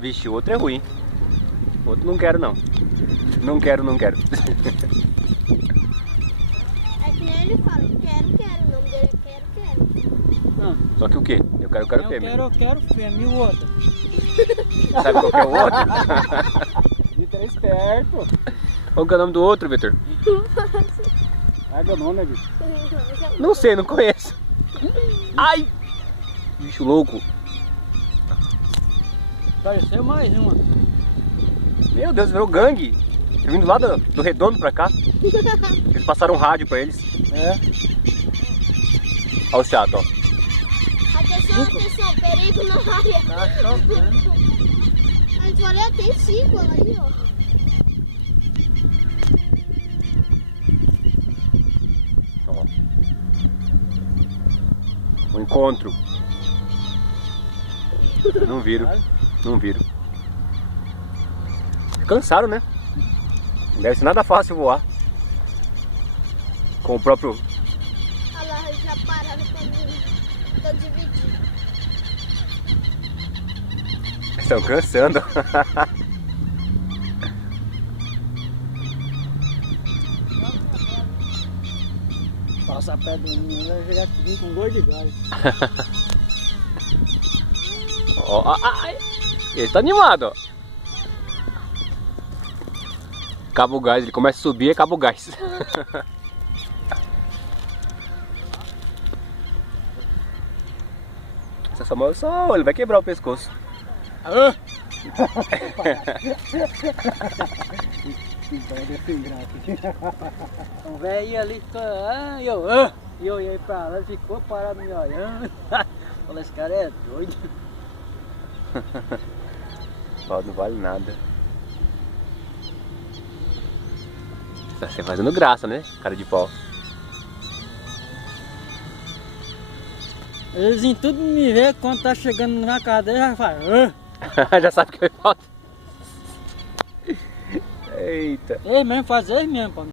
Vixe, o outro é ruim. O outro não quero, não. Não quero, não quero. É que nem ele fala, quero. O nome dele é quero. Só que o quê? Eu quero fêmea. Eu quero fêmea. E o outro? Sabe qual que é o outro? Vitor é esperto. Qual que é o nome do outro, Vitor? Larga a mão, né, bicho? Não sei, não conheço. Ai! Bicho louco. Pareceu mais uma. Meu Deus, virou gangue. Tá vindo lá do Redondo pra cá. Eles passaram um rádio pra eles. É. Olha o chato, ó. Atenção, perigo na área. Tá chocando. A gente olha, tem 5 aí, ó. Ó. Um encontro. Não viram. Não viram. Cansaram, né? Não deve ser nada fácil voar. Com o próprio... Olha lá, eles já pararam pra dividir. Estão cansando. Passa perto do menino, vai virar aqui com gosto de galho. Ó, ai. Ele tá animado, ó. Acaba o gás, ele começa a subir e acaba o gás. Essa só mão só, ele vai quebrar o pescoço. O velho ali ficou. E eu ia pra lá, ficou parado me olhando. Falei, esse cara é doido. Ó, não vale nada. Tá você fazendo graça, né? Cara de pau. Eles em tudo me vê quando tá chegando na cadeia, já fala. Já sabe que vai falta. Eita. Eles mesmo fazem, eles mesmo, pô.